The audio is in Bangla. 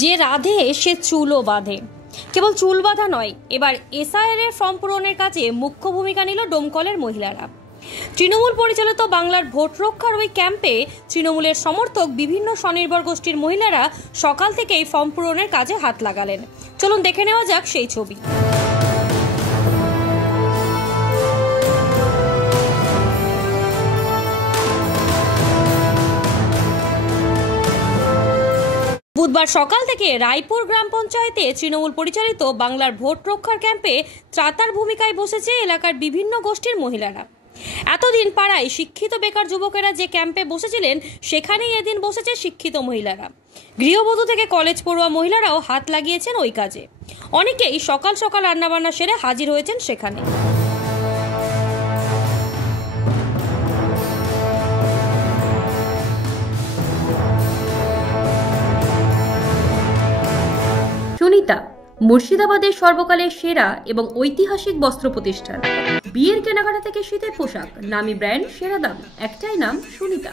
যে রাধে সে চুলও বাঁধে। কেবল চুল বাঁধা নয়, এবার এসআইআর এর ফর্ম পূরণের কাজে মুখ্য ভূমিকা নিল ডোমকলের মহিলারা। তৃণমূল পরিচালিত বাংলার ভোট রক্ষার ওই ক্যাম্পে তৃণমূলের সমর্থক বিভিন্ন স্বনির্ভর গোষ্ঠীর মহিলারা সকাল থেকেই ফর্ম পূরণের কাজে হাত লাগালেন। চলুন দেখে নেওয়া যাক সেই ছবি। বুধবার সকাল থেকে রায়পুর গ্রাম পঞ্চায়েতে তৃণমূল পরিচালিত বাংলার ভোট রক্ষার ক্যাম্পে ত্রাতার ভূমিকায় বসেছে এলাকার বিভিন্ন গোষ্ঠীর মহিলারা। এতদিন পাড়ায় শিক্ষিত বেকার যুবকেরা যে ক্যাম্পে বসেছিলেন, সেখানেই এদিন বসেছে শিক্ষিত মহিলারা। গৃহবধূ থেকে কলেজ পড়ুয়া মহিলারাও হাত লাগিয়েছেন ওই কাজে। অনেকেই সকাল সকাল রান্নাবান্না সেরে হাজির হয়েছেন সেখানে। সুনিতা মুর্শিদাবাদের সর্বকালের সেরা এবং ঐতিহাসিক বস্ত্র প্রতিষ্ঠান। বিয়ের কেনাকাটা থেকে শীতের পোশাক, নামি ব্র্যান্ড, সেরা দাম, একটাই নাম সুনিতা।